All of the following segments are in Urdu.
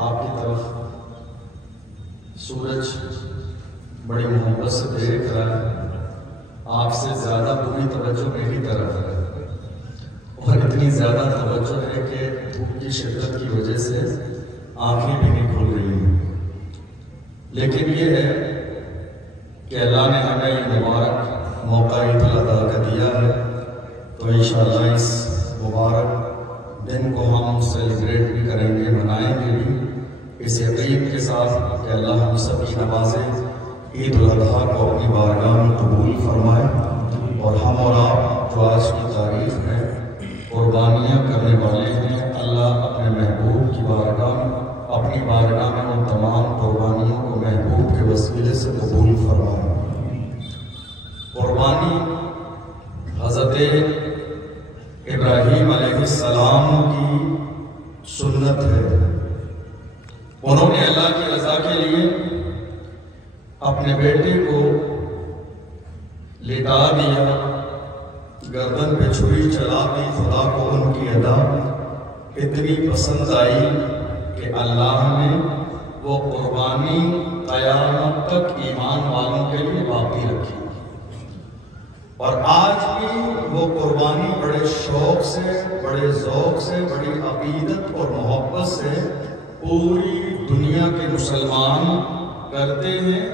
آپ کی طرف سورج بڑی محبت سے دیکھ رہا ہے، آپ سے زیادہ پوری توجہ میری طرف ہے، اور اتنی زیادہ توجہ ہے کہ دھوپ کی شدت کی وجہ سے آنکھیں بھی نہیں کھل رہی ہیں۔ لیکن یہ ہے کہ اللہ نے ہمیں یہ مبارک موقع عید الاضحیٰ کا دیا ہے، تو انشاءاللہ اس مبارک دن کو ہم سیلیبریٹ بھی کریں گے، منائیں گے بھی، اس یقین کے ساتھ کہ اللہ ہم سب کی نمازیں عید الاضحیٰ کو اپنی بارگاہ میں قبول فرمائے، اور ہم اور آپ جو آج کی تاریخ میں قربانیاں کرنے والے ہیں، اللہ اپنے محبوب کی بارگاہ میں، اپنی بارگاہ میں ان تمام قربانیوں کو محبوب کے وسیلے سے قبول فرمائے۔ قربانی حضرت ابراہیم علیہ السلام کی سنت ہے۔ انہوں نے اللہ کی رضا کے لیے اپنے بیٹے کو لٹا دیا، گردن پہ چھری چلا دی۔ خدا کو ان کی ادا اتنی پسند آئی کہ اللہ نے وہ قربانی قیامت تک ایمان والوں کے لیے باقی رکھی، اور آج بھی وہ قربانی بڑے شوق سے، بڑے ذوق سے، بڑی عقیدت اور محبت سے پوری دنیا کے مسلمان کرتے ہیں،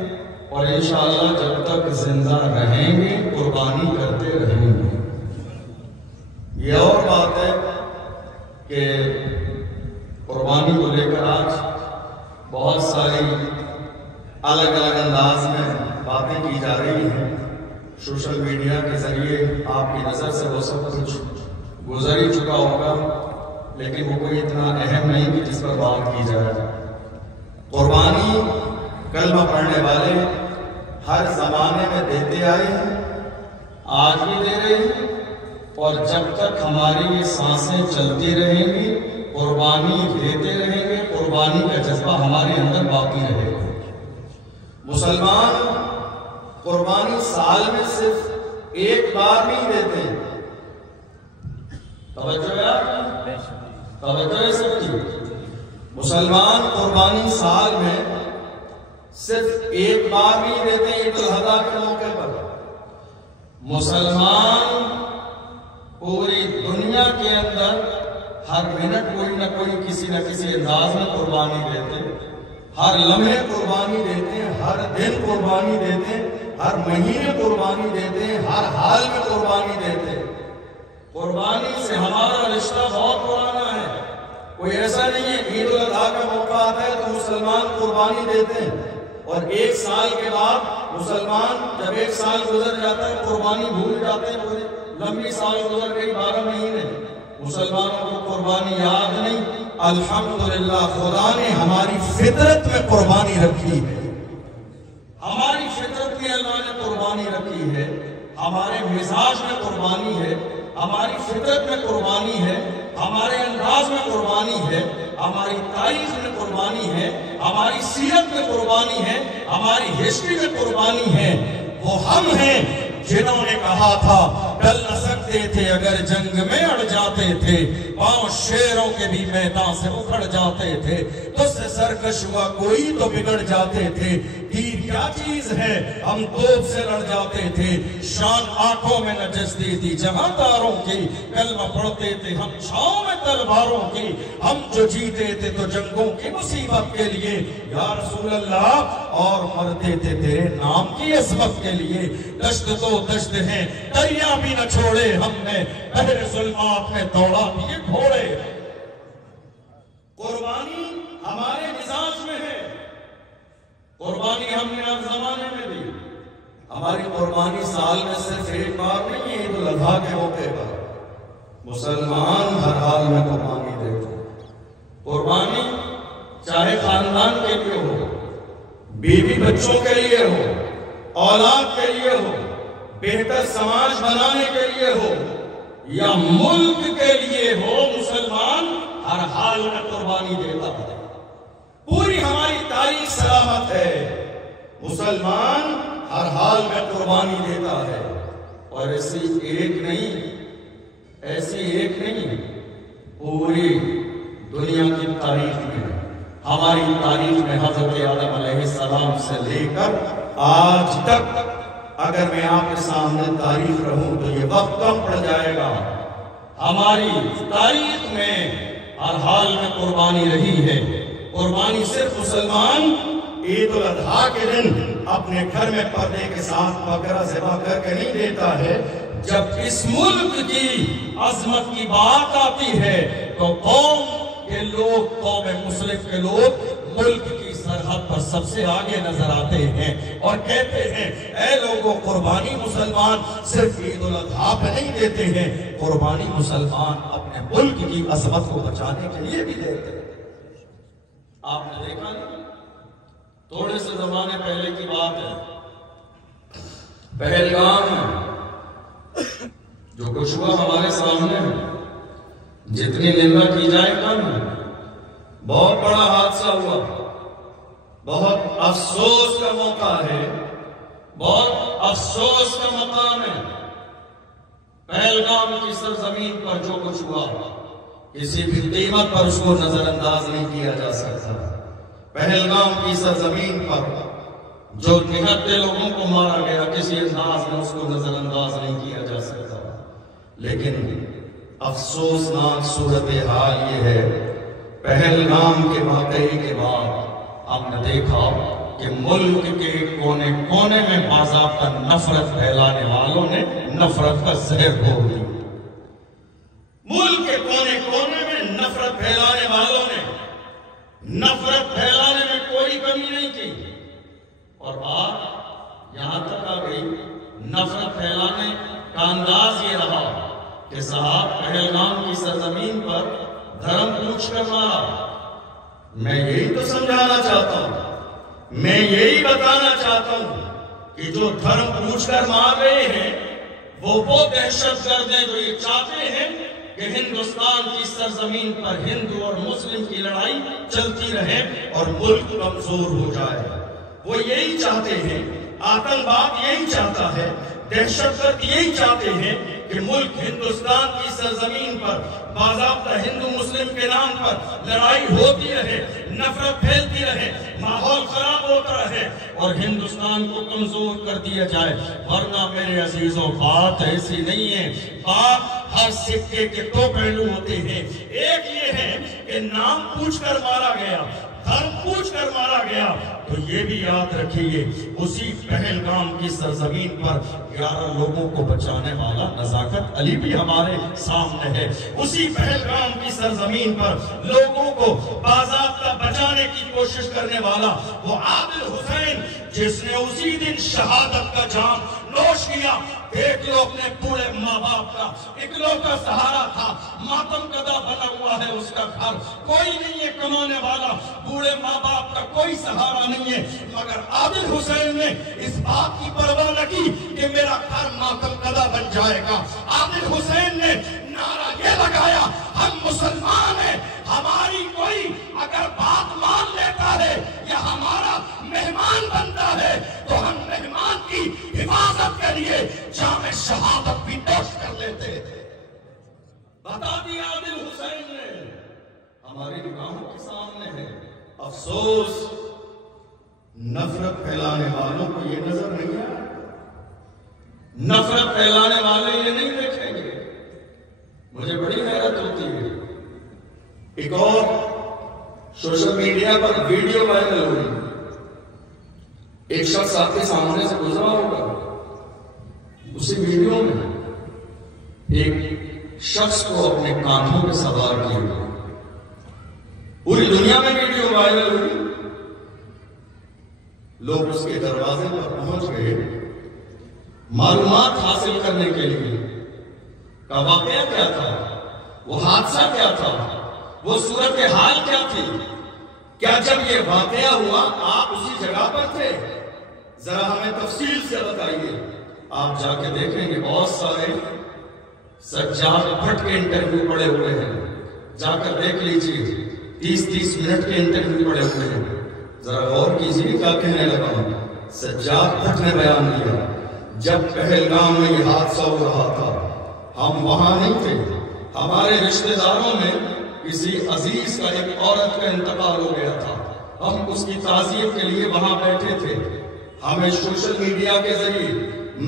اور انشاءاللہ جب تک زندہ رہیں گے قربانی کرتے رہیں گے۔ یہ اور بات ہے کہ قربانی کو لے کر آج بہت ساری الگ الگ انداز میں باتیں کی جا رہی ہیں۔ سوشل میڈیا کے ذریعے آپ کی نظر سے وہ سب کچھ گزر ہی چکا ہوگا، لیکن وہ کوئی اتنا اہم نہیں کہ جس پر بات کی جائے۔ قربانی کلمہ پڑھنے والے ہر زمانے میں دیتے آئے ہیں، آج بھی دے رہے ہیں، اور جب تک ہماری یہ سانسیں چلتی رہیں گی قربانی دیتے رہیں گے، قربانی کا جذبہ ہمارے اندر باقی رہے گا۔ مسلمان قربانی سال میں صرف ایک بار نہیں دیتے، توجہ ہے سب کی۔ مسلمان قربانی سال میں صرف ایک بار نہیں دیتے عید الاضحیٰ کے موقع پر۔ مسلمان پوری دنیا کے اندر ہر منٹ کوئی نہ کوئی کسی نہ کسی انداز میں قربانی دیتے، ہر لمحے قربانی دیتے، ہر دن قربانی دیتے، ہر مہینے قربانی دیتے، ہر حال میں قربانی دیتے۔ قربانی سے ہمارا رشتہ بہت پرانا ہے، کوئی ایسا نہیں ہے عید الاضحیٰ کا موقع آتا ہے تو مسلمان قربانی دیتے ہیں، اور ایک سال کے بعد مسلمان جب ایک سال گزر جاتا ہے قربانی بھول جاتے ہیں، پوری لمبی سال گزر گئی 12 مہینے، مسلمانوں کو قربانی یاد نہیں۔ الحمدللہ خدا نے ہماری فطرت میں قربانی رکھی ہے، ہماری فطرت میں اللہ نے قربانی رکھی ہے، ہمارے مزاج میں قربانی ہے، ہماری فطرت میں قربانی ہے، ہمارے انداز میں قربانی ہے، ہماری تاریخ میں قربانی ہے، ہماری سیرت میں قربانی ہے، ہماری ہسٹری میں قربانی ہے۔ وہ ہم ہیں جنہوں نے کہا تھا ڈل نہ سکتے تھے اگر جنگ میں اڑ جاتے تھے، پاؤں شیروں کے بھی میدان سے اکھڑ جاتے تھے، تجھ سے سرکش ہوا کوئی تو بگڑ جاتے تھے، تیر کیا چیز ہے ہم توپ سے لڑ جاتے تھے، شان آنکھوں میں نجستی تھی جہاں داروں کی، کلمہ پڑھتے تھے ہم چھاؤں میں تلواروں کی، ہم جو جیتے تھے تو جنگوں کی مصیبت کے لیے یا رسول اللہ، اور مرتے تھے تیرے نام کی عظمت کے لیے۔ دشت تو دشت ہیں دریا بھی نہ چھوڑے ہم نے، بحر ظلمات میں دوڑا دیے گھوڑے۔ قربانی ہمارے مزاج میں ہے، قربانی ہم نے ہر زمانے میں دی۔ ہماری قربانی سال میں صرف ایک بار نہیں ہے، عید الاضحیٰ کے موقع پر مسلمان ہر حال میں قربانی دیتے ہیں۔ قربانی چاہے خاندان کے لیے ہو، بیوی بچوں کے لیے ہو، اولاد کے لیے ہو، بہتر سماج بنانے کے لیے ہو، یا ملک کے لیے ہو، مسلمان ہر حال میں قربانی دیتا ہے۔ پوری ہماری تاریخ سلامت ہے، مسلمان ہر حال میں قربانی دیتا ہے، اور ایسی ایک نہیں، پوری دنیا کی تاریخ میں ہماری تاریخ میں حضرت آدم علیہ السلام سے لے کر آج تک اگر میں آپ کے سامنے تاریخ رہوں تو یہ وقت کم پڑ جائے گا. ہماری تاریخ میں ہر حال میں قربانی رہی ہے. قربانی صرف مسلمان عید الاضحیٰ کے دن اپنے گھر میں پردے کے ساتھ بکرا ذبح کر کے نہیں دیتا ہے. جب اس ملک کی عظمت کی بات آتی ہے تو قوم کے لوگ، قوم مسلم کے لوگ ملک کی سرحد پر سب سے آگے نظر آتے ہیں اور کہتے ہیں اے لوگوں، قربانی مسلمان صرف عید الاضحیٰ پہ نہیں دیتے ہیں، قربانی مسلمان اپنے ملک کی عظمت کو بچانے کے لیے بھی دیتے ہیں. آپ نے دیکھا نہیں، تھوڑے سے زمانے پہلے کی بات ہے، پہلگام میں جو کچھ ہوا ہمارے سامنے ہے، جتنی نندا کی جائے کم ہے. بہت بڑا حادثہ ہوا، بہت افسوس کا موقع ہے، بہت افسوس کا مقام ہے. پہلگام کی سرزمین پر جو کچھ ہوا کسی بھی قیمت پر اس کو نظر انداز نہیں کیا جا سکتا. پہلگام کی سرزمین پر جو 73 لوگوں کو مارا گیا کسی انداز میں اس کو نظر انداز نہیں کیا جا سکتا. لیکن افسوسناک صورتحال یہ ہے، پہلگام کے واقعے کے بعد ہم نے دیکھا کہ ملک کے کونے کونے میں باضابطہ نفرت پھیلانے والوں نے نفرت کا زہر گھول دی. ملک کے کونے کونے میں نفرت پھیلانے والوں نے نفرت پھیلانے میں کوئی کمی نہیں کی، اور بات یہاں تک آ گئی نفرت پھیلانے کا انداز یہ رہا کہ صاحب پہلگام کی سرزمین پر دھرم پوچھ کر مارا. میں یہی تو سمجھانا چاہتا ہوں، میں یہی بتانا چاہتا ہوں کہ جو دھرم پوچھ کر مار رہے ہیں وہ دہشت گرد ہیں جو یہ چاہتے ہیں کہ ہندوستان کی سرزمین پر ہندو اور مسلم کی لڑائی چلتی رہے اور ملک کمزور ہو جائے. وہ یہی چاہتے ہیں، آتنکواد یہی چاہتا ہے، دہشت گرد یہی چاہتے ہیں کہ ملک ہندوستان کی سرزمین پر باضابطہ ہندو مسلم کے نام پر لڑائی ہوتی رہے، نفرت پھیلتی رہے، ماحول خراب ہوتا رہے اور ہندوستان کو کمزور کر دیا جائے. ورنہ میرے عزیزوں بات ایسی نہیں ہے. بات ہر سکے کے دو پہلو ہوتے ہیں. ایک یہ ہے کہ نام پوچھ کر مارا گیا، دھرم پوچھ کر مارا گیا، تو یہ بھی یاد رکھیے اسی پہلگام کی سرزمین پر 11 لوگوں کو بچانے والا نزاکت علی بھی ہمارے سامنے ہے. اسی پہلگام کی سرزمین پر لوگوں کو باضابطہ بچانے کی کوشش کرنے والا وہ عادل حسین جس نے اسی دن شہادت کا جام نوش کیا. دیکھ لو اپنے بوڑھے ماں باپ کا اکلوتا سہارا تھا، ماتم کدا بنا ہوا ہے اس کا گھر، کوئی نہیں ہے کمانے والا، بوڑھے ماں باپ کا کوئی سہارا نہیں ہے، مگر عادل حسین نے اس بات کی پرواہ نہ کی کہ میرا گھر ماتم کدا بن جائے گا. عادل حسین نے نعرہ یہ لگایا، ہم مسلمان ہیں، ہماری کوئی اگر بات مان لیتا ہے یا ہمارا مہمان بنتا ہے تو ہم مہمان کی حفاظت کے لیے جام شہادت بھی نوش کر لیتے تھے. بتا دیا عادل حسین نے، ہماری نگاہوں کے سامنے ہے. افسوس نفرت پھیلانے والوں کو یہ نظر نہیں آیا، نفرت پھیلانے والے یہ نہیں دیکھیں گے. مجھے بڑی حیرت ہوتی ہے، ایک اور سوشل میڈیا پر ویڈیو وائرل ہو رہی، ایک شخص آپ کے سامنے سے گزرا ہوگا، اسی ویڈیو میں ایک شخص کو اپنے کانٹوں پہ سوار کیا گیا. پوری دنیا میں ویڈیو وائرل ہوئی، لوگ اس کے دروازے پر پہنچ گئے معلومات حاصل کرنے کے لیے کہ واقعہ کیا تھا، وہ حادثہ کیا تھا، وہ صورتحال کیا تھی. کیا جب یہ واقعہ ہوا آپ اسی جگہ پر تھے؟ ذرا ہمیں تفصیل سے بتائیے. آپ جا کے دیکھیں گے بہت سارے سجاد بھٹ کے انٹرویو پڑے ہوئے ہیں، جا کر دیکھ لیجیے. 30 منٹ کے انٹرویو پڑے ہوئے ہیں. ذرا غور کیجیے کیا کہنے لگا. سجاد بھٹ نے بیان کیا جب پہلگام میں یہ حادثہ ہو رہا تھا ہم وہاں نہیں تھے، ہمارے رشتہ داروں میں کسی عزیز کا ایک عورت کا انتقال ہو گیا تھا، ہم اس کی تعزیت کے لیے وہاں بیٹھے تھے. ہمیں سوشل میڈیا کے ذریعے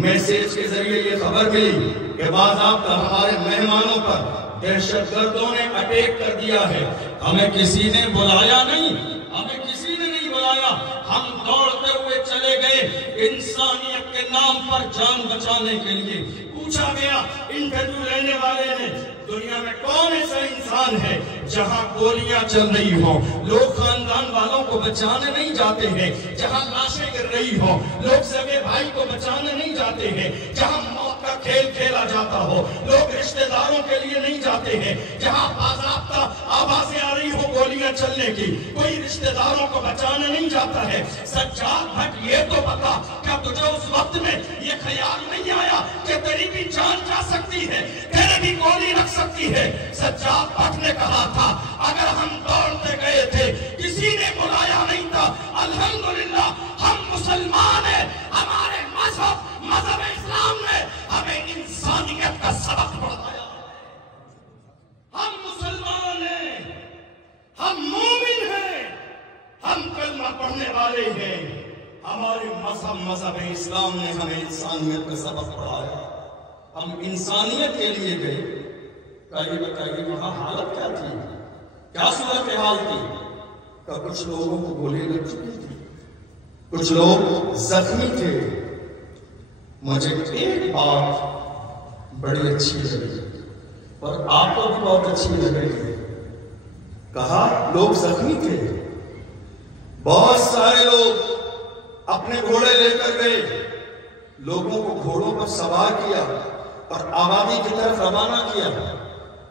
میسیج کے ذریعے یہ خبر ملی کہ باضابطہ ہمارے مہمانوں پر دہشت گردوں نے اٹیک کر دیا ہے. ہمیں کسی نے بلایا نہیں, ہمیں کسی نے نہیں بلایا. ہم دوڑتے ہوئے چلے گئے انسانیت کے نام پر جان بچانے کے لیے. پوچھا گیا انٹرویو لینے والے نے, دنیا میں کون ایسا انسان ہے جہاں گولیاں چل رہی ہوں, لوگ خاندان والوں کو بچانے نہیں جاتے ہیں, جہاں لاشیں گر رہی ہوں لوگ سگے بھائی کو بچانے نہیں جاتے ہیں, جہاں موت کا کھیل کھیلا جاتا ہو لوگ رشتہ داروں کے لیے نہیں جاتے ہیں, جہاں باضابطہ آوازیں آ رہی ہو گولیاں چلنے کی, کوئی رشتہ داروں کو بچانے نہیں جاتا ہے. سجاد بھٹ یہ تو بتا, کیا تجھے اس وقت میں یہ خیال نہیں آیا کہ تیری بھی جان جا سکتی ہے, تیرے بھی گولی لگ سکتی ہے؟ سجاد بھٹ نے کہا تھا اگر ہم دوڑتے گئے تھے کسی نے بلایا نہیں تھا, الحمدللہ ہم مسلمان ہیں, ہمارے مذہب اسلام نے ہمیں انسانیت کا سبق پڑھایا. ہم مسلمان ہیں, ہم مومن ہیں, ہم کلمہ پڑھنے والے ہیں, ہمارے مذہب اسلام نے ہمیں انسانیت کا سبق پڑھایا. ہم انسانیت کے لیے گئے. یہ بتائیے وہاں حالت کیا تھی, کیا صورتحال تھی؟ کہ کچھ لوگوں کو گولی لگ چکی تھی, کچھ لوگ زخمی تھے. مجھے ایک بات بڑی اچھی لگی اور آپ کو بھی بہت اچھی لگ رہی ہے. کہا لوگ زخمی تھے, بہت سارے لوگ اپنے گھوڑے لے کر گئے, لوگوں کو گھوڑوں پر سوار کیا اور آبادی کی طرف روانہ کیا,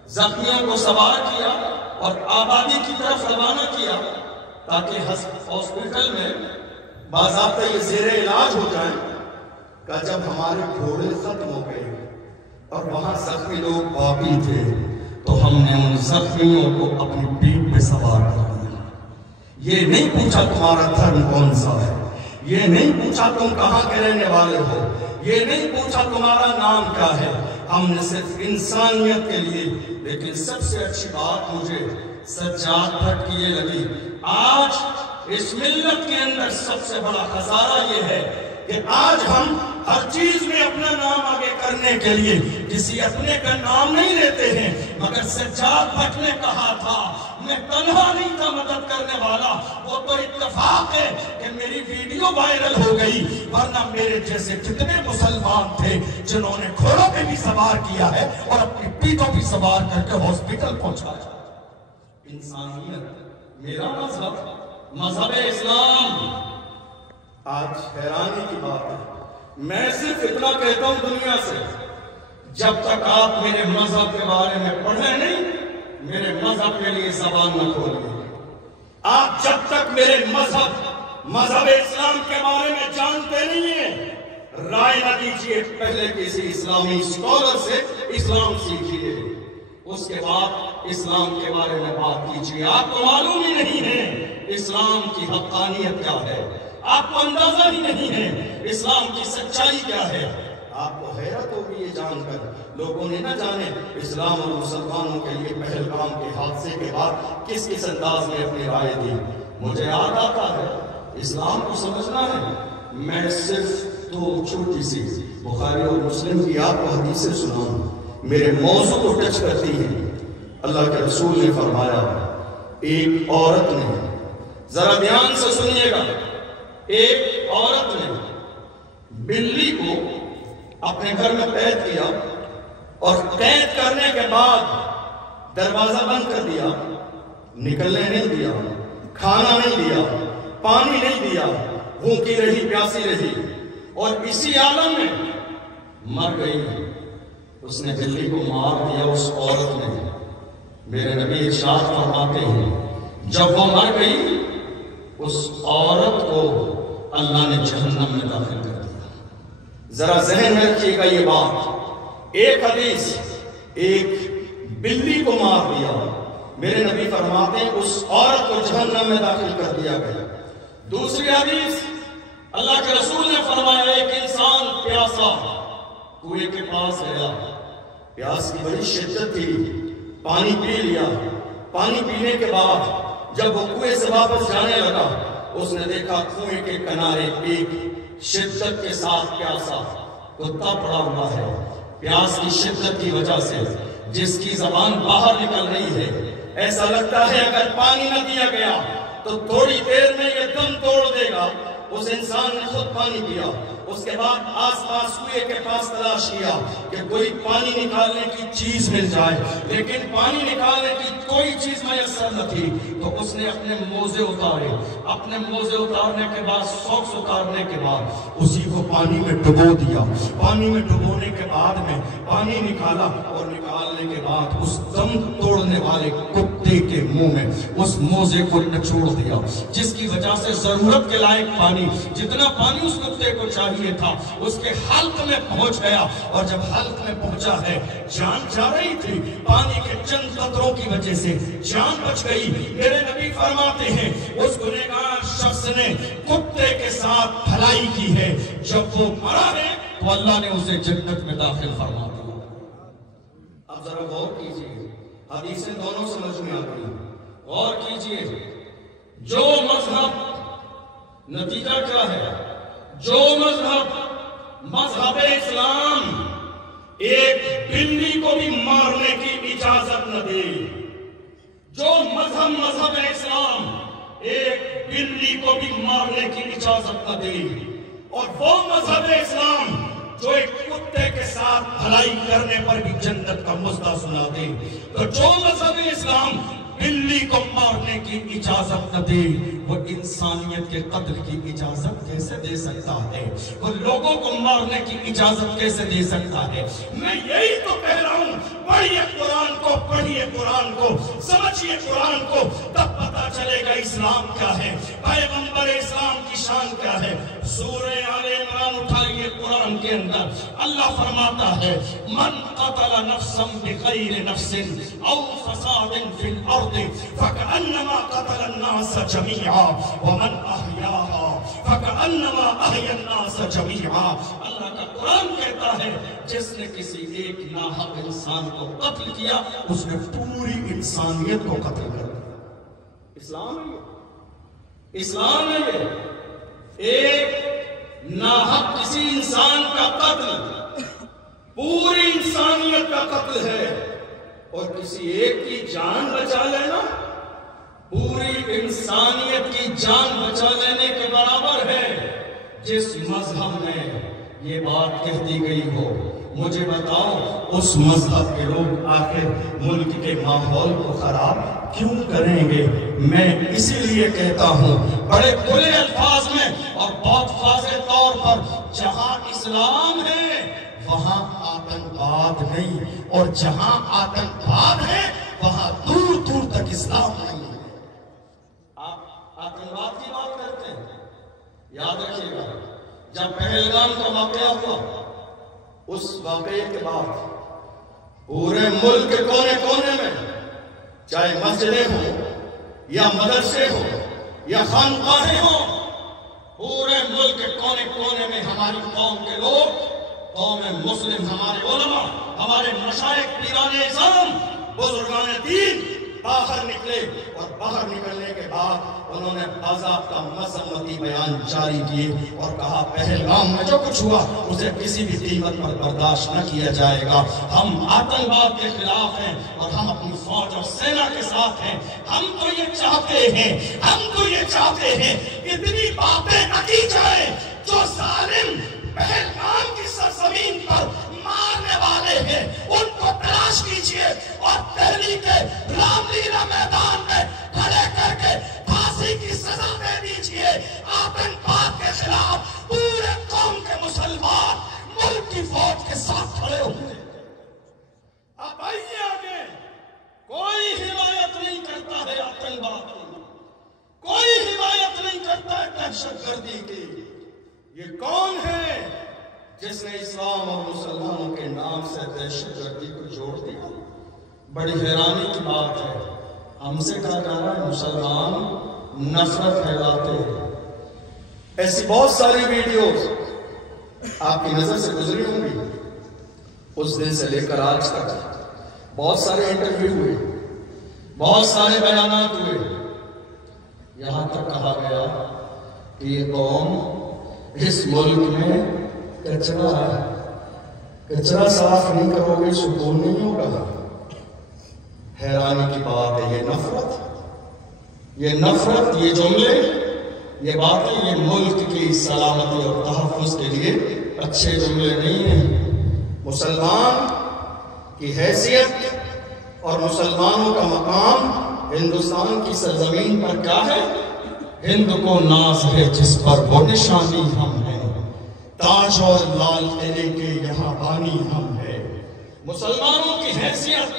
زخمیوں کو سوار کیا اور آبادی کی طرف روانہ کیا تاکہ ہاسپٹل میں باضابطہ یہ زیر علاج ہو جائیں. کہ جب ہمارے گھوڑے ختم ہو گئے اور وہاں زخمی لوگ باقی تھے تو ہم نے ان زخمیوں کو اپنی پیٹھ پہ سوار کر دیا. یہ نہیں پوچھا تمہارا دھرم کون سا ہے, یہ نہیں پوچھا تم کہاں کے رہنے والے ہو, یہ نہیں پوچھا تمہارا نام کیا ہے. ہم نے صرف انسانیت کے لیے. لیکن سب سے اچھی بات مجھے سجاد بھٹ کی یہ لگی, آج اس ملت کے اندر سب سے بڑا خسارہ یہ ہے کہ آج ہم ہر چیز میں اپنا نام آگے کرنے کے لیے کسی اپنے کا نام نہیں لیتے ہیں. مگر سجاد بھٹ نے کہا تھا میں تنہا نہیں تھا مدد کرنے والا, وہ تو اتفاق ہے کہ میری ویڈیو وائرل ہو گئی, ورنہ میرے جیسے کتنے مسلمان تھے جنہوں نے گھوڑوں پہ بھی سوار کیا ہے اور اپنی پیٹھوں بھی سوار کر کے ہاسپٹل پہنچایا. انسانیت میرا مذہب اسلام. آج حیرانی کی بات ہے, میں صرف اتنا کہتا ہوں دنیا سے, جب تک آپ میرے مذہب کے بارے میں پڑھیں نہیں, میرے مذہب کے لیے زبان نہ کھولیں. آپ جب تک میرے مذہب اسلام کے بارے میں جانتے نہیں ہیں, رائے نہ دیجیے. پہلے کسی اسلامی اسکالر سے اسلام سیکھیے, اس کے بعد اسلام کے بارے میں بات کیجیے. آپ کو معلوم ہی نہیں ہے اسلام کی حقانیت کیا ہے, آپ کو اندازہ ہی نہیں ہے اسلام کی سچائی کیا ہے. آپ کو حیرت ہوگی یہ جان کر, لوگوں نے نہ جانے اسلام اور مسلمانوں کے لیے پہلگام کے حادثے کے بعد کس کس انداز میں اپنی رائے دی. مجھے یاد آتا ہے اسلام کو سمجھنا ہے, میں صرف دو چھوٹی سی بخاری اور مسلم کی آپ کو حدیثیں سناؤں, میرے موضوع کو ٹچ کرتی ہیں. اللہ کے رسول نے فرمایا, ایک عورت نے, ذرا دھیان سے سنیے گا, ایک عورت نے بلی کو اپنے گھر میں قید کیا اور قید کرنے کے بعد دروازہ بند کر دیا, نکلنے نہیں دیا, کھانا نہیں دیا, پانی نہیں دیا, بھوکی رہی, پیاسی رہی اور اسی عالم میں مر گئی. اس نے بلی کو مار دیا اس عورت نے. میرے نبی ارشاد فرماتے ہیں جب وہ مر گئی اس عورت کو اللہ نے جہنم میں داخل کر دیا. ذرا ذہن میں رکھیے گا یہ بات. ایک حدیث, ایک بلی کو مار دیا, میرے نبی فرماتے ہیں اس عورت کو جہنم میں داخل کر دیا گیا. دوسری حدیث اللہ کے رسول نے فرمایا ایک انسان پیاسا کنویں کے پاس گیا, پیاس کی بڑی شدت تھی, پانی پی لیا, پانی پینے کے بعد جب وہ کنویں سے واپس جانے لگا اس نے دیکھا کنویں کے کنارے ایک شدت کے ساتھ پیاسا کتا پڑا ہوا ہے. پیاس کی شدت کی وجہ سے جس کی زبان باہر نکل رہی ہے، ایسا لگتا ہے اگر پانی نہ دیا گیا تو تھوڑی دیر میں یہ دم توڑ دے گا. اس انسان نے خود پانی پیا. اس کے بعد آس پاس کنویں کے پاس تلاش کیا کہ کوئی پانی نکالنے کی چیز مل جائے، لیکن پانی نکالنے کی کوئی چیز میسر نہ تھی. تو اس نے اپنے موزے اتارے. اپنے موزے اتارنے کے بعد، ساکس اتارنے کے بعد اسی کو پانی میں ڈبو دیا. پانی میں ڈبونے کے بعد میں پانی نکالا اور نکالنے کے بعد اس دم توڑنے والے کتے کے منہ میں اس موزے کو نچوڑ دیا، جس کی وجہ سے ضرورت کے لائق پانی، جتنا پانی اس کتے کو چاہیے تھا، اس کے حلق میں پہنچ گیا. اور جب حلق میں پہنچا ہے، جان جا رہی تھی، پانی کے چند قطروں کی وجہ سے جان بچ گئی. میرے نبی فرماتے ہیں اس گنہگار شخص نے کتے کے ساتھ بھلائی کی ہے، جب وہ مرا ہے تو اللہ نے اسے جنت میں داخل فرما دیا. اب ذرا غور کیجئے، حدیثیں دونوں سمجھ میں آتی ہیں. غور کیجئے، جو مذہب، نتیجہ کیا ہے؟ جو مذہب اسلام ایک بلی کو بھی مارنے کی اجازت نہ دے، جو مذہب اسلام ایک بلی کو بھی مارنے کی اجازت نہ دے، اور وہ مذہب اسلام جو ایک کتے کے ساتھ بھلائی کرنے پر بھی جنت کا مژدہ سنا دے، تو جو مذہب اسلام بلی کو مارنے کی اجازت نہ دے، وہ انسانیت کے قتل کی اجازت کیسے دے سکتا ہے؟ وہ لوگوں کو مارنے کی اجازت کیسے دے سکتا ہے؟ میں یہی تو کہہ رہا ہوں، پڑھیے قرآن کو، پڑھیے قرآن کو، سمجھیے قرآن کو، تب پتا چلے گا اسلام کیا ہے، پیغمبر اسلام کی شان کیا ہے. سورہ آل عمران اٹھائیے، قرآن کے اندر اللہ فرماتا ہے من قتل نفسا بغیر نفس او فساد فی الارض فکأنما قتل الناس جميعا ومن احیاها فکأنما احیا الناس جميعا. اللہ کا قرآن کہتا ہے جس نے کسی ایک ناحق انسان کو قتل کیا، اس نے پوری انسانیت کو قتل کر دیا. اسلام ہے یہ، اسلام ہے یہ. ایک ناحق کسی انسان کا قتل پوری انسانیت کا قتل ہے، اور کسی ایک کی جان بچا لینا پوری انسانیت کی جان بچا لینے کے برابر ہے. جس مذہب میں یہ بات کہہ دی گئی ہو، مجھے بتاؤ اس مذہب کے لوگ آخر ملک کے ماحول کو خراب کیوں کریں گے؟ میں اسی لیے کہتا ہوں بڑے کھلے الفاظ میں اور بہت واضح طور پر، جہاں اسلام ہے وہاں آتنکواد نہیں، اور جہاں آتنکواد ہے وہاں دور دور تک اسلام نہیں ہے. آپ آتنکواد کی بات کرتے ہیں، یاد رکھیے گا جب پہلگام کا واقعہ ہوا، اس واقعے کے بعد پورے ملک کے کونے کونے میں، چاہے مسجدیں ہوں یا مدرسے ہوں یا خانقاہیں ہوں، پورے ملک کے کونے کونے میں ہماری قوم کے لوگ، قوم مسلم، ہمارے علماء، ہمارے مشائخ، پیران اعظام، بزرگان دین باہر نکلے، اور باہر نکلنے کے بعد انہوں نے باضابطہ مذمتی بیان جاری کیے اور کہا پہلگام میں جو کچھ ہوا اسے کسی بھی قیمت پر برداشت نہ کیا جائے گا. ہم آتنکواد کے خلاف ہیں اور ہم اپنی فوج اور سینا کے ساتھ ہیں. ہم تو یہ چاہتے ہیں اتنی باتیں نہ کی جائے. جو ظالم پہلگام کی سرزمین پر مارنے والے ہیں ان کو تلاش کیجئے اور دہلی کے رام لیلا میدان میں کھڑے کر کے پھانسی کی سزا دے دیجئے. آتنکواد کے خلاف پورے قوم کے مسلمان ملک کی فوج کے ساتھ کھڑے ہوئے. اب آئیے آگے. کوئی حمایت نہیں کرتا ہے آتنکواد کی، کوئی حمایت نہیں کرتا ہے دہشت گردی کی. یہ کون ہے جس نے اسلام اور مسلمانوں کے نام سے دہشت گردی کو جوڑ دیا؟ بڑی حیرانی کی بات ہے. ہم سے کہا جا رہا ہے مسلمان نفرت پھیلاتے ہیں. ایسی بہت ساری ویڈیوز آپ کی نظر سے گزری ہوں گی. اس دن سے لے کر آج تک بہت سارے انٹرویو ہوئے، بہت سارے بیانات ہوئے. یہاں تک کہا گیا کہ یہ قوم اس ملک میں کچرا ہے، کچرا صاف نہیں کرو گے سکون نہیں ہوگا۔ حیرانی کی بات ہے، یہ نفرت، یہ جملے، یہ باتیں، یہ ملک کی سلامتی اور تحفظ کے لیے اچھے جملے نہیں ہیں۔ مسلمان کی حیثیت اور مسلمانوں کا مقام ہندوستان کی سرزمین پر کیا ہے؟ ہند کو ناز ہے جس پر وہ نشانی ہم ہیں، تاج اور لال قلعے کے یہاں بانی ہم ہیں۔ مسلمانوں کی حیثیت،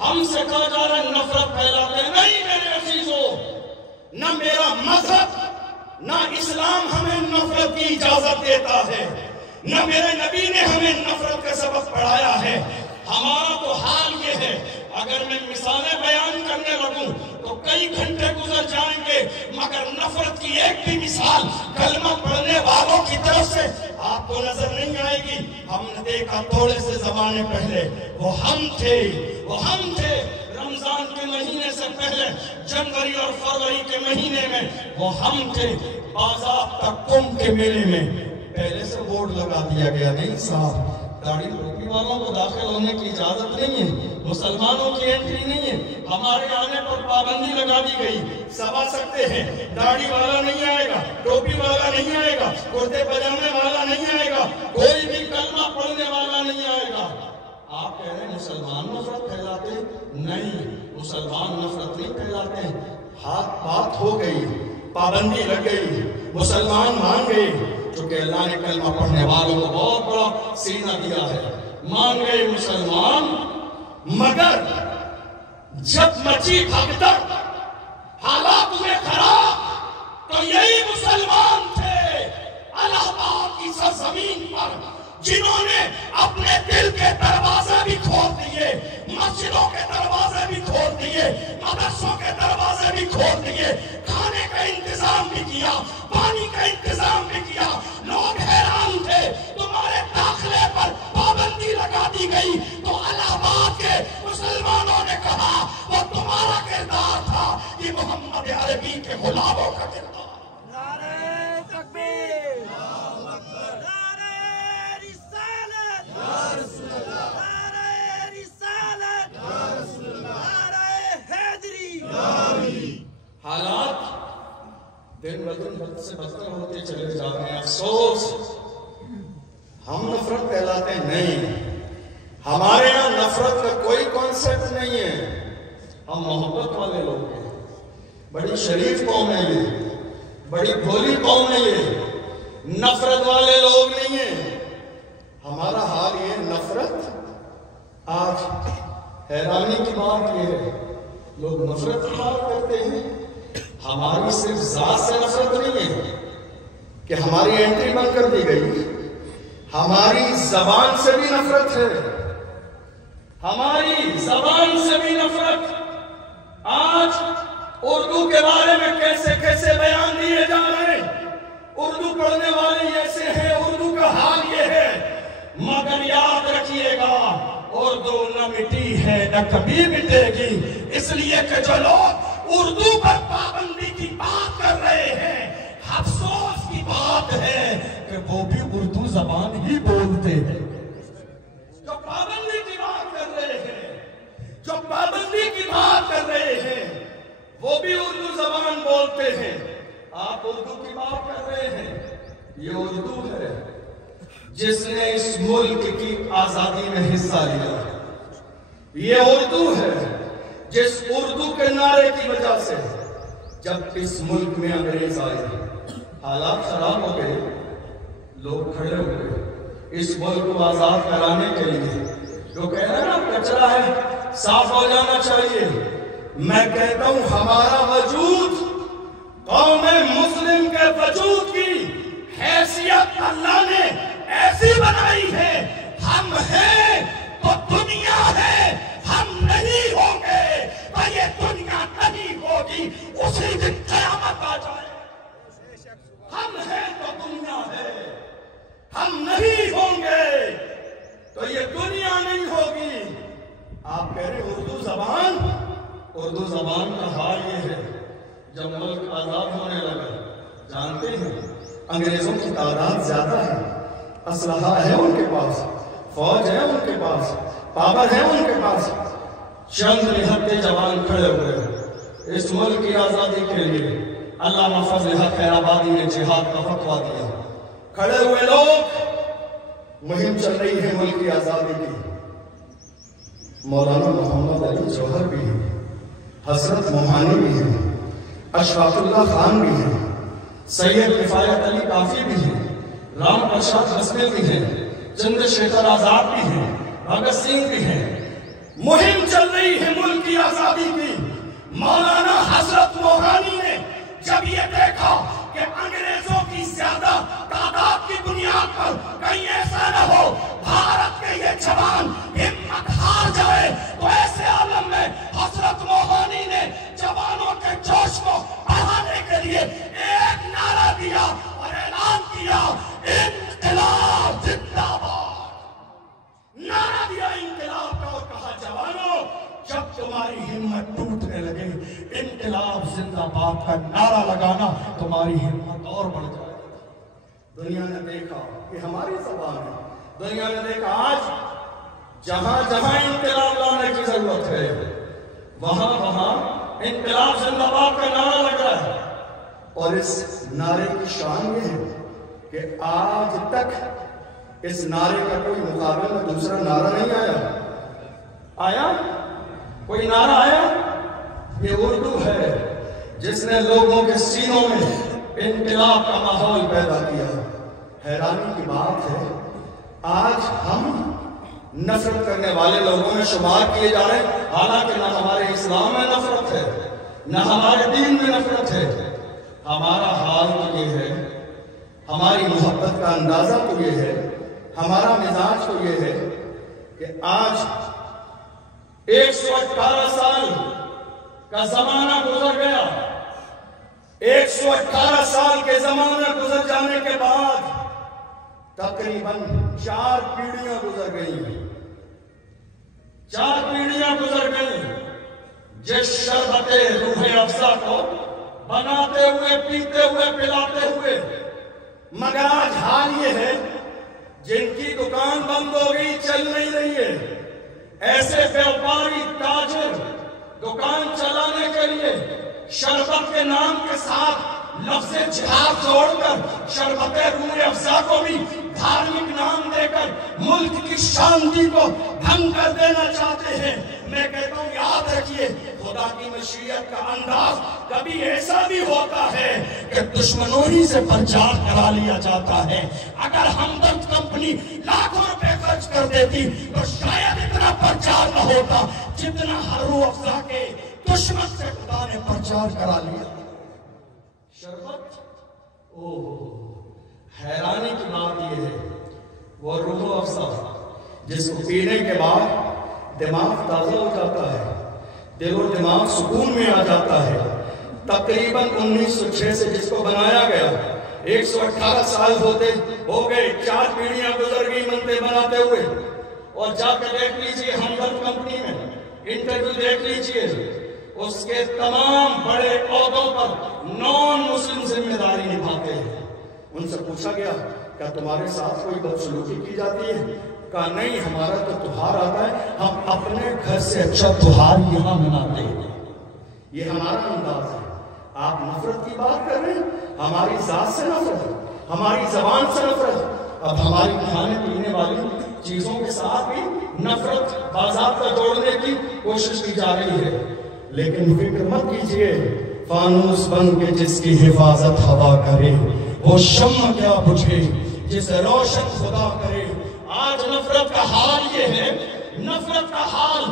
ہم سے کہا جا رہا ہے نفرت پھیلاتے ہیں، نہیں میرے عزیزوں، نہ میرا مذہب نہ اسلام ہمیں نفرت کی اجازت دیتا ہے، نہ میرے نبی نے ہمیں نفرت کا سبق پڑھایا ہے۔ ہمارا تو حال یہ ہے، اگر میں مثالیں بیان کرنے لگوں تو کئی گھنٹے گزر جائیں گے، مگر نفرت کی ایک بھی مثال کلمہ پڑھنے والوں کی طرف سے آپ کو نظر نہیں آئے گی۔ ہم نے دیکھا تھوڑے سے زمانے پہلے وہ ہم تھے رمضان کے مہینے سے پہلے جنوری اور فروری کے مہینے میں وہ ہم تھے، باضابطہ کمبھ کے میلے میں پہلے سے بورڈ لگا دیا گیا، نہیں صاحب داڑھی ٹوپی والوں کو داخل ہونے کی اجازت نہیں ہے، مسلمانوں کی انٹری نہیں ہے۔ ہمارے آنے پر پابندی لگا دی گئی، سب آ سکتے ہیں، داڑھی والا نہیں آئے گا، ٹوپی والا نہیں آئے گا، کرتے پجامے والا نہیں آئے گا، کوئی بھی کلمہ پڑھنے والا نہیں آئے گا۔ آپ کہہ رہے ہیں مسلمان نفرت پھیلاتے؟ نہیں، مسلمان نفرت نہیں پھیلاتے۔ بات ہو گئی، پابندی لگ گئی، مسلمان مان گئے، چونکہ اللہ نے کلمہ پڑھنے والوں کو بہت بڑا سینہ دیا ہے، مان گئے مسلمان۔ مگر جب مچی بھگدڑ، حالات ہوئے خراب، تو یہی مسلمان تھے الہ آباد کی سرزمین پر جنہوں نے اپنے دل کے دروازے بھی کھول دیے، مسجدوں کے دروازے بھی کھول دیے، مدرسوں کے دروازے بھی کھول دیے، کھانے کا انتظام بھی کیا، پانی کا انتظام بھی کیا۔ لوگ حیران تھے، تمہارے داخلے پر پابندی لگا دی گئی تو الہ آباد کے مسلمانوں نے کہا وہ تمہارا کردار تھا، یہ محمد عربی کے غلاموں کا کردار۔ نعرہ تکبیر، حالات دن بدن بد سے بدتر ہوتے چلے جاتے ہیں۔ افسوس، ہم نفرت پھیلاتے نہیں، ہمارے یہاں نفرت کا کوئی کانسیپٹ نہیں ہے، ہم محبت والے لوگ ہیں، بڑی شریف قوم ہے یہ، بڑی بھولی قوم ہے یہ، نفرت والے لوگ نہیں ہیں۔ ہمارا حال یہ نفرت، آج حیرانی کی بات یہ ہے لوگ نفرت کی بات کرتے ہیں۔ ہماری صرف ذات سے نفرت نہیں ہے کہ ہماری انٹری بند کر دی گئی، ہماری زبان سے بھی نفرت ہے، ہماری زبان سے بھی نفرت۔ آج اردو کے بارے میں کیسے کیسے بیان دیے جا رہے ہیں، اردو پڑھنے والے ایسے ہیں، اردو کا حال یہ ہے، مگر یاد رکھیے گا اردو نہ مٹی ہے نہ کبھی مٹے گی، اس لیے کہ جو لوگ اردو پر پابندی کی بات کر رہے ہیں، افسوس کی بات ہے کہ وہ بھی اردو زبان ہی بولتے ہیں۔ جو پابندی کی بات کر رہے ہیں، جو پابندی کی بات کر رہے ہیں، وہ بھی اردو زبان بولتے ہیں۔ آپ اردو کی بات کر رہے ہیں، یہ اردو ہے جس نے اس ملک کی آزادی میں حصہ لیا، یہ اردو ہے جس اردو کے نعرے کی وجہ سے جب اس ملک میں انگریز آئے حالات خراب ہو گئے، لوگ کھڑے ہو گئے اس ملک کو آزاد کرانے کے لیے۔ جو کہہ رہے ہیں نا کچرا ہے صاف ہو جانا چاہیے، میں کہتا ہوں ہمارا وجود، قوم مسلم کے وجود کی حیثیت اللہ نے ایسی بنائی ہے، ہم ہیں تو دنیا ہے، ہم نہیں ہوں گے تو یہ دنیا نہیں ہوگی، اسی دن قیامت آ جائے۔ ہم ہیں تو دنیا ہے، ہم نہیں ہوں گے تو یہ دنیا نہیں ہوگی۔ آپ کہہ رہے اردو زبان کا حال یہ ہے جب ملک آزاد ہونے لگا، جانتے ہیں انگریزوں کی تعداد زیادہ ہے، اسلحہ ہے ان کے پاس، فوج ہے ان کے پاس، پاور ہے ان کے پاس، چند نہتے جوان کھڑے ہوئے ہیں اس ملک کی آزادی کے لیے۔ علامہ فضل حق خیر آبادی نے جہاد کا فتویٰ دیا، کھڑے ہوئے لوگ، مہم چل رہی ہے ملک کی آزادی کی۔ مولانا محمد علی جوہر بھی ہیں، حضرت موہانی بھی ہیں، اشفاق اللہ خان بھی ہیں، سید کفایت علی کافی بھی ہیں، رام پرساد بسمل بھی ہیں، چندر شیکھر آزاد بھی ہیں، بھگت سنگھ بھی ہیں۔ مہم چل رہی ہے ملک کی آزادی کی۔ مولانا حضرت موہانی نے جب یہ دیکھا کہ انگریزوں کی زیادہ تعداد کی بنیاد پر کہیں ایسا نہ ہو بھارت کے یہ جوان ہمت ہار جائے، تو ایسے عالم میں حضرت موہانی نے جوانوں کے جوش کو بڑھانے کے لیے ایک نعرہ دیا اور اعلان کیا، انقلاب زندہ باد۔ نعرہ دیا انقلاب کا اور کہا، جوانوں جب تمہاری ہمت ٹوٹنے لگے انقلاب زندہ باد کا نعرہ لگانا، تمہاری ہمت اور بڑھ جائے۔ دنیا نے دیکھا کہ ہماری زبان ہے، دنیا نے دیکھا آج جہاں جہاں انقلاب لانے کی ضرورت ہے وہاں وہاں انقلاب زندہ باد کا نعرہ لگ رہا ہے۔ اور اس نعرے کی شان یہ ہے کہ آج تک اس نعرے کا کوئی مقابل میں دوسرا نعرہ نہیں آیا۔ کوئی نعرہ آیا؟ یہ اردو ہے جس نے لوگوں کے سینوں میں انقلاب کا ماحول پیدا کیا۔ حیرانی کی بات ہے آج ہم نفرت کرنے والے لوگوں میں شمار کیے جا رہے ہیں، حالانکہ نہ ہمارے اسلام میں نفرت ہے نہ ہمارے دین میں نفرت ہے۔ ہمارا حال تو یہ ہے، ہماری محبت کا اندازہ تو یہ ہے، ہمارا مزاج تو یہ ہے کہ آج 118 سال کا زمانہ گزر گیا۔ 118 سال کے زمانہ گزر جانے کے بعد تقریباً 4 پیڑھیاں گزر گئیں۔ 4 پیڑھیاں گزر گئیں جس شربت روح افزا کو بناتے ہوئے، پیتے ہوئے، پلاتے ہوئے، مگر آج حال یہ ہے جن کی دکان بند ہو گئی، چل نہیں رہی ہے، ایسے بیوپاری تاجر دکان چلانے کے لیے شربت کے نام کے ساتھ لفظ جہاد جوڑ کر شربت روح افزا کو بھی دھارمک نام دے کر ملک کی شانتی کو بھنگ کر دینا چاہتے ہیں۔ میں کہتا ہوں یاد رکھیے، خدا کی مشیت کا انداز کبھی ایسا بھی ہوتا ہے کہ دشمنوں ہی سے پرچار کرا لیا جاتا ہے۔ اگر ہمدرد کمپنی لاکھوں روپے خرچ کر دیتی تو شاید اتنا پرچار نہ ہوتا جتنا ہر روح افزا کے دشمن سے خدا نے پرچار کرا لیا۔ شربت، حیرانی کی بات یہ ہے، وہ روح افزا جس کو پینے کے بعد دماغ تازہ ہو جاتا ہے، دل و دماغ سکون میں آ جاتا ہے۔ تقریباً 1906 سے جس کو بنایا گیا 118 سال ہو گئے، 4 پیڑھیاں گزر گئی منتے بناتے ہوئے۔ اور جا کے دیکھ لیجئے ہمدرد کمپنی میں انٹرویو دیکھ لیجئے، اس کے تمام بڑے عہدوں پر نان مسلم ذمہ داری نبھاتے ہیں۔ ان سے پوچھا گیا کیا تمہارے ساتھ کوئی بدسلوکی کی جاتی ہے؟ کہا نہیں، ہمارا تو تہوار آتا ہے، ہم اپنے گھر سے اچھا تہوار یہاں مناتے ہیں۔ یہ ہمارا انداز ہے۔ آپ نفرت کی بات کر رہے ہیں، ہماری ذات سے نفرت، ہماری زبان سے نفرت، اب ہماری کھانے پینے والی چیزوں کے ساتھ بھی نفرت باضابطہ جوڑنے کی کوشش کی جا رہی ہے۔ لیکن فکر مت کیجئے، فانوس بن کے جس کی حفاظت ہوا کرے، وہ شمع کیا بجھے جسے روشن خدا کرے۔ آج نفرت کا حال یہ ہے، نفرت کا حال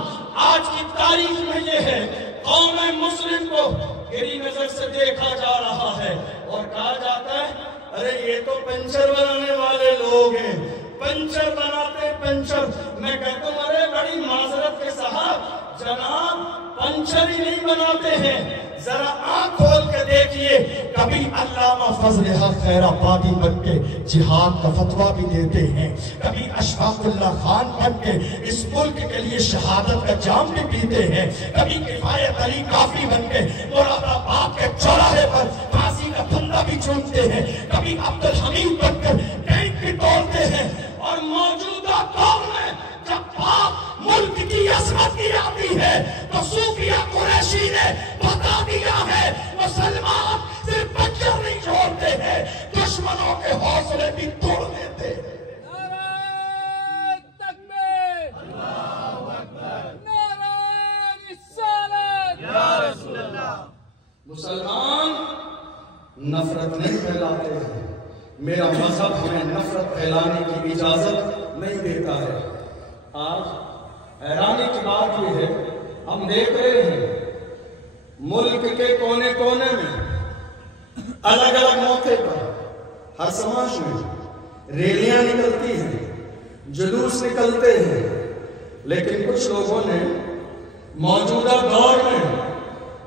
آج کی تاریخ میں یہ ہے، قوم مسلم کو گری نظر سے دیکھا جا رہا ہے اور کہا جاتا ہے ارے یہ تو پنچر بنانے والے لوگ ہیں، پنچر بناتے پنچر۔ میں کہتا ہوں ارے بڑی معذرت کے صاحب، جناب پنچر ہی نہیں بناتے ہیں، ذرا آنکھ کھول کے دیکھیے کبھی علامہ فضل حق خیر آبادی بن کے جہاد کا فتویٰ بھی دیتے ہیں، کبھی اشفاق اللہ خان بن کے اس ملک کے لیے شہادت کا جام بھی پیتے ہیں، کبھی کفایت علی کافی بن کے مراد آباد کے چوراہے پر پھانسی کا پھندا بھی چونتے ہیں، کبھی عبدالحمید بن کر ٹینک بھی توڑتے ہیں۔ اور موجودہ دور میں جب بات ملک کی عظمت کی آتی ہے تو صوفیہ قریشی نے بتا دیا ہے مسلمان صرف بچوں نہیں چھوڑتے ہیں، دشمنوں کے حوصلے بھی توڑ دیتے ہیں۔ نعرہ تکبیر، اللہ اکبر، نعرہ رسالت، یا رسول اللہ۔ مسلمان نفرت نہیں پھیلاتے ہیں، میرا مذہب ہمیں نفرت پھیلانے کی اجازت نہیں دیتا ہے۔ آج حیرانی کی بات یہ ہے، ہم دیکھ رہے ہیں ملک کے کونے کونے میں الگ الگ موقع پر ہر سماج میں ریلیاں نکلتی ہیں، جلوس نکلتے ہیں، لیکن کچھ لوگوں نے موجودہ دور میں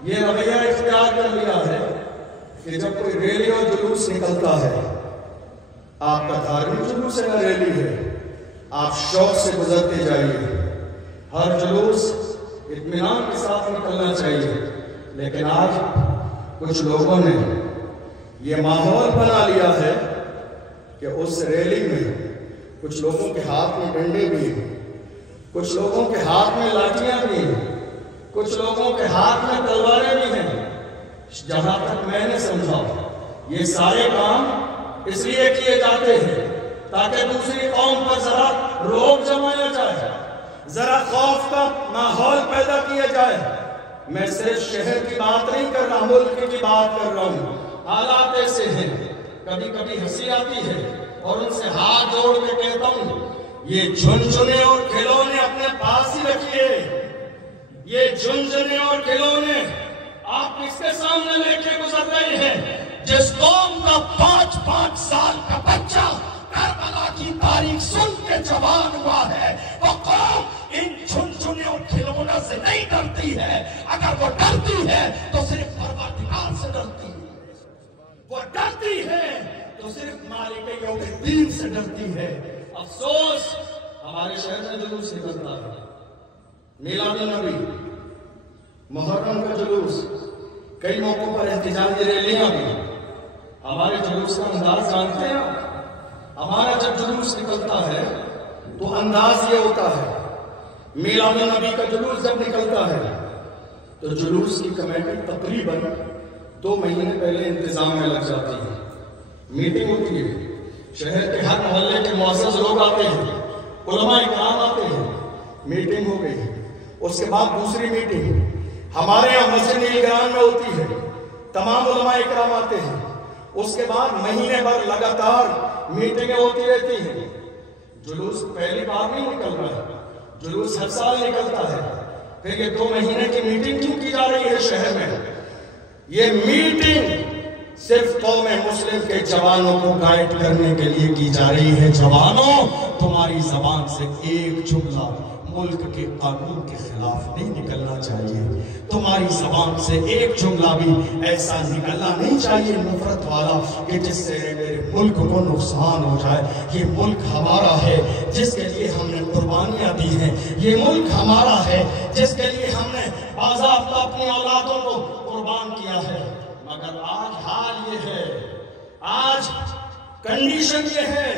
یہ رویہ اختیار کر لیا ہے کہ جب کوئی ریلی اور جلوس نکلتا ہے، آپ کا دھارمک جلوس ہے یا ریلی ہے، آپ شوق سے گزرتے جائیے، ہر جلوس اطمینان کے ساتھ نکلنا چاہیے۔ لیکن آج کچھ لوگوں نے یہ ماحول بنا لیا ہے کہ اس ریلی میں کچھ لوگوں کے ہاتھ میں ڈنڈے بھی ہیں، کچھ لوگوں کے ہاتھ میں لاٹیاں بھی ہیں، کچھ لوگوں کے ہاتھ میں تلواریں بھی ہیں۔ جہاں تک میں نے سمجھا یہ سارے کام اس لیے کیے جاتے ہیں تاکہ دوسری قوم پر ذرا روک جمایا جائے، ذرا خوف کا ماحول پیدا کیا جائے۔ میں صرف شہر کی بات نہیں کر رہا، ملک کی بات کر رہا ہوں۔ حالات ایسے ہیں، کبھی کبھی ہنسی آتی ہے اور ان سے ہاتھ جوڑ کے کہتا ہوں یہ جھنجھنے اور کھلونے اپنے پاس ہی رکھیے، یہ جھنجھنے اور کھلونے آپ اس کے سامنے لے کے گزر رہے ہیں جس قوم کا 5 سال کا بچہ کربلا کی تاریخ سن کے جوان ہوا ہے، وہ قوم ان جھنجھنے اور کھلونوں سے نہیں ڈرتی ہے۔ اگر وہ ڈرتی ہے تو صرف پروردگار سے ڈرتی ہے، وہ ڈرتی ہے تو صرف مالک یوم الدین سے ڈرتی ہے۔ افسوس ہمارے شہر میں جلوس نکلتا ہے، میلاد النبی، محرم کا جلوس، کئی موقعوں پر احتجاجی ریلیاں بھی۔ ہمارے جلوس کا انداز جانتے ہیں آپ؟ ہمارا جب جلوس نکلتا ہے تو انداز یہ ہوتا ہے، میلاد النبی کا جلوس جب نکلتا ہے تو جلوس کی کمیٹی تقریباً 2 مہینے پہلے انتظام میں لگ جاتی ہے، میٹنگ ہوتی ہے، شہر کے ہر محلے کے معزز لوگ آتے ہیں، علماء اکرام آتے ہیں، میٹنگ ہو گئی، اس کے بعد دوسری میٹنگ ہمارے یہاں مسجد نیلگران میں ہوتی ہے، تمام علماء اکرام آتے ہیں، اس کے بعد مہینے بھر لگاتار میٹنگیں ہوتی رہتی ہیں۔ جلوس پہلی بار نہیں نکل رہا ہے، جلوس ہر سال نکلتا ہے، پھر یہ 2 مہینے کی میٹنگ کیوں کی جا رہی ہے شہر میں؟ یہ میٹنگ صرف قوم مسلم کے جوانوں کو گائیڈ کرنے کے لیے کی جا رہی ہے۔ جوانوں، تمہاری زبان سے ایک جملہ ملک کے قانون کے خلاف نہیں نکلنا چاہیے، تمہاری زبان سے ایک جملہ بھی ایسا نکلنا نہیں چاہیے نفرت والا کہ جس سے میرے ملک کو نقصان ہو جائے۔ یہ ملک ہمارا ہے جس کے لیے ہم نے قربانیاں دی ہیں، یہ ملک ہمارا ہے جس کے لیے ہم نے باضابطہ اپنی اولادوں کو قربان کیا ہے۔ مگر آج حال یہ ہے، آج کنڈیشن یہ ہے،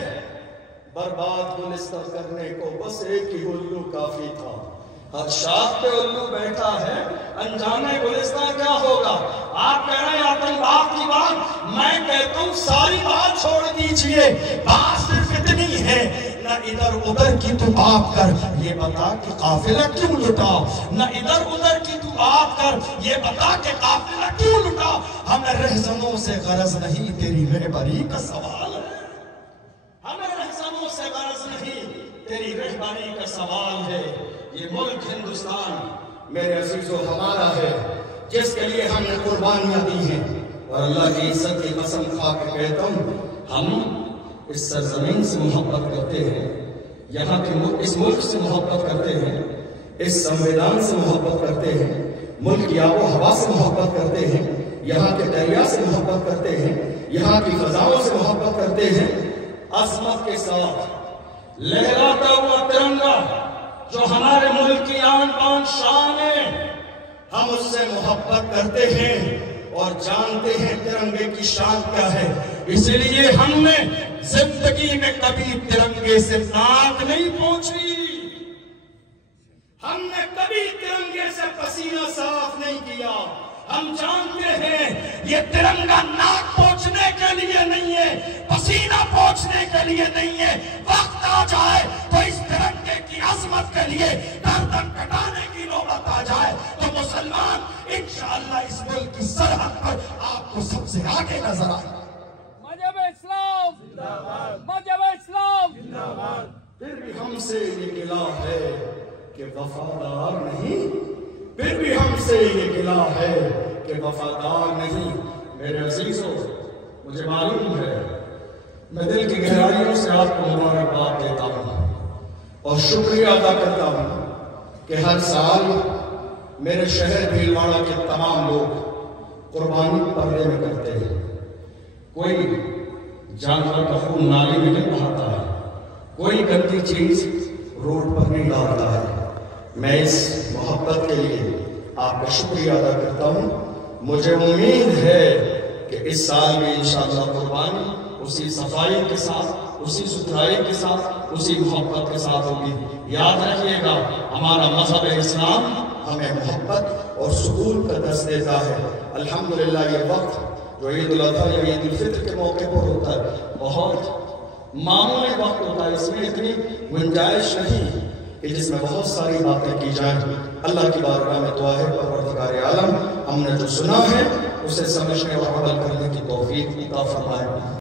برباد گلستان کرنے کو بس ایک ہی الو کافی تھا۔ ہر شاخ پہ الو بیٹھا ہے، انجانے گلستان کیا ہوگا؟ آپ کہہ رہے ہیں آتنکواد کی بات، میں کہتا ہوں ساری بات چھوڑ دیجئے، بات صرف اتنی ہے، نہ ادھر ادھر کی تو بات کر یہ بتا کہ قافلہ کیوں لٹا، نہ ادھر ادھر کی تو بات کر یہ بتا کہ قافلہ کیوں لٹا۔ ہمیں رہزنوں سے غرض نہیں، تیری رہبری کا سوال ہے، ہمیں رہزنوں سے غرض نہیں، تیری رہبری کا سوال ہے۔ یہ ملک ہندوستان میرے عزیزو ہمارا ہے جس کے لیے ہم نے قربانیاں دی ہیں، اور اللہ کی عزت کی قسم کھا کے کہتا ہوں ہم اس سرزمین سے محبت کرتے ہیں، یہاں کے اس ملک سے محبت کرتے ہیں، اس سنویدان سے محبت کرتے ہیں، ملک کی آب و ہوا سے محبت کرتے ہیں۔ یہاں کے دریا سے محبت کرتے ہیں، یہاں کی فضاؤں سے محبت کرتے ہیں، عظمت کے ساتھ لہراتا ہوا ترنگا جو ہمارے ملک کی آن بان شان ہے، ہم اس سے محبت کرتے ہیں اور جانتے ہیں ترنگے کی شان کیا ہے۔ اس لیے ہم نے زندگی میں کبھی ترنگے سے ناک نہیں پوچھی، ہم نے کبھی ترنگے سے پسینہ صاف نہیں کیا۔ ہم جانتے ہیں یہ ترنگا ناک پوچھنے کے لیے نہیں ہے، پسینہ پوچھنے کے لیے نہیں ہے۔ وقت آ جائے تو اس ترنگے کی عظمت کے لیے گردن کٹانے کی نوبت آ جائے تو مسلمان انشاءاللہ اس ملک کی سرحد پر آپ کو سب سے آگے نظر آئے۔ مذہب اسلام زندہ باد، مذہب اسلام زندہ باد۔ پھر بھی ہم سے یہ گلہ ہے کہ وفادار نہیں، پھر بھی ہم سے یہ گلہ ہے کہ وفادار نہیں۔ میرے عزیزوں، مجھے معلوم ہے، میں دل کی گہرائیوں سے آپ کو مبارکباد دیتا ہوں اور شکریہ ادا کرتا ہوں کہ ہر سال میرے شہر بھیلواڑہ کے تمام لوگ قربانی پردے میں کرتے ہیں۔ کوئی جانور کا خون نالی میں نہیں بہاتا ہے، کوئی گندی چیز روڈ پر نہیں ڈالتا ہے۔ میں اس محبت کے لیے آپ کا شکریہ ادا کرتا ہوں۔ مجھے امید ہے کہ اس سال بھی انشاءاللہ قربانی اسی صفائی کے ساتھ، اسی ستھرائی کے ساتھ، اسی محبت کے ساتھ ہوگی۔ یاد رکھیے گا، ہمارا مذہب اسلام ہمیں محبت اور سکون کا درس دیتا ہے۔ الحمدللہ یہ وقت جو عید الاضحیٰ یا عید الفطر کے موقع پر ہوتا ہے بہت معمولی وقت ہوتا ہے، اس میں اتنی گنجائش نہیں کہ جس میں بہت ساری باتیں کی جائیں۔ اللہ کی بارگاہ میں دعا ہے پروردگار عالم ہم نے جو سنا ہے اسے سمجھنے اور عمل کرنے کی توفیق عطا فرمائے۔